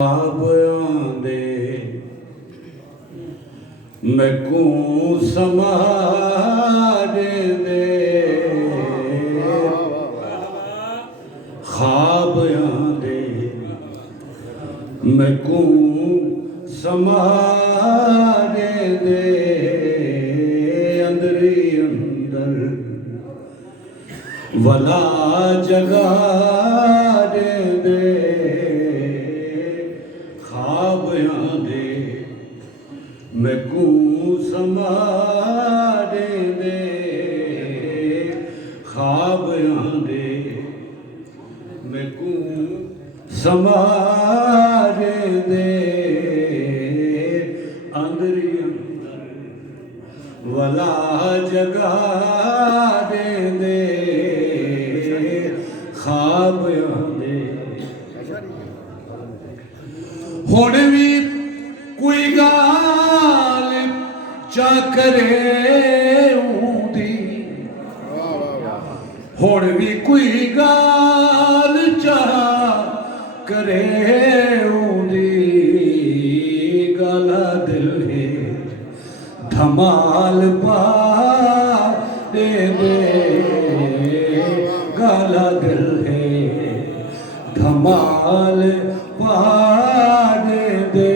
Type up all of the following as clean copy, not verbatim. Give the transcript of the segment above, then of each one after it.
ख्वाब आंदे मैकू समाज दे ख्वाब आंदे मैकू समाज दे अंदरी अंदर वला जगा दे ख्वाब आंदे मैकू समाज दे ख्वाब आंदे मैकू समाज दे अंदरी अंदर वला जगा दे ख्वाब आंदे हुण भी कोई गाल चा करे ऊंदी हुण भी कोई गाल चा करे ऊंदी गाला दिल है धमाल पा दे गाला दिल है धमाल पा दे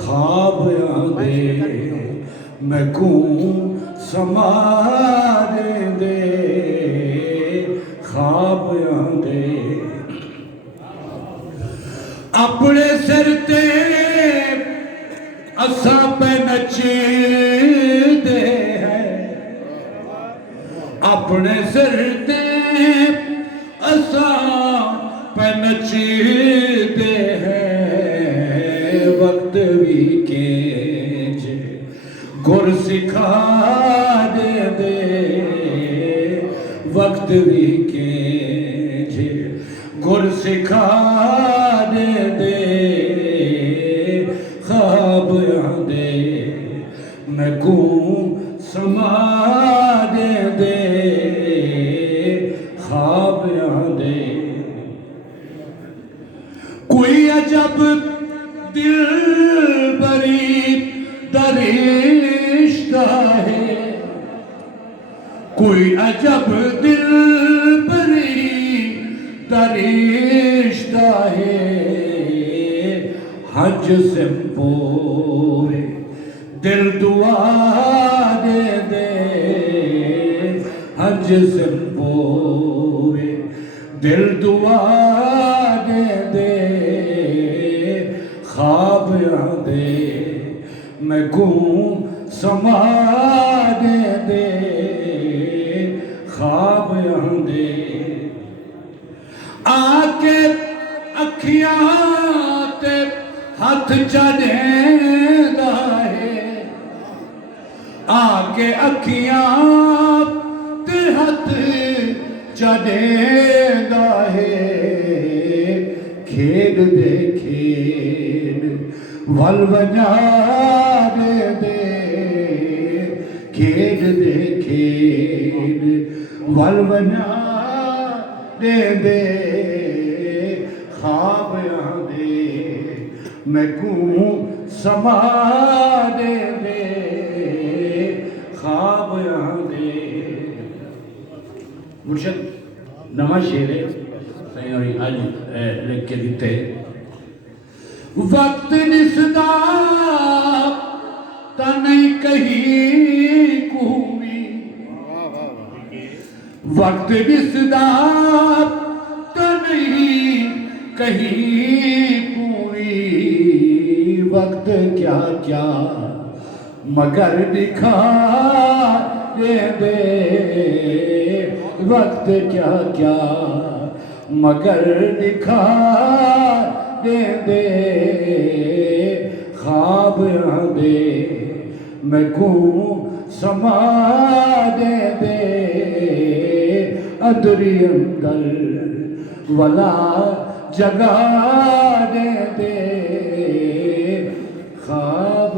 ख्वाब आंदे मैकू समाज दे ख्वाब आंदे अपने सिर ते असा पे नचदे हैं अपने सिर ते असा पे नचदे हैं वक्त भी केज गुर सिखा दे वक्त भी केज गुर सिखा दे ख्वाब आंदे मैकू समाज दे ख्वाब आंदे कोई अजब दिल बरी दरिश्ता है कोई अजब दिल बरी दरिश्ता है हज से पूरे दिल दुआ दे हज से पूरे दिल दुआ दे ख्वाब आंदे मैकू समाज दे ख्वाब आंदे आके अखियां ते हथ चढ़ेंदा है आके अखियां ते हथ चढ़ेंदा है खेड दे खेड वल वजा दे खेड दे खेड वल वजा दे ख्वाब आंदे मैकू समाज दे ख्वाब आंदे मुर्शद नवा शेर है आज लिख के दिते वक्त निसदा ता नहीं कहीं कूवी वक्त निसदा ता नहीं कहीं कूवी वक्त क्या क्या मगर दिखा दे वक्त क्या क्या मगर दिखा दे ख्वाब आंदे मैकू समाज दे अंदरी अंदर वला जगा दे ख्वाब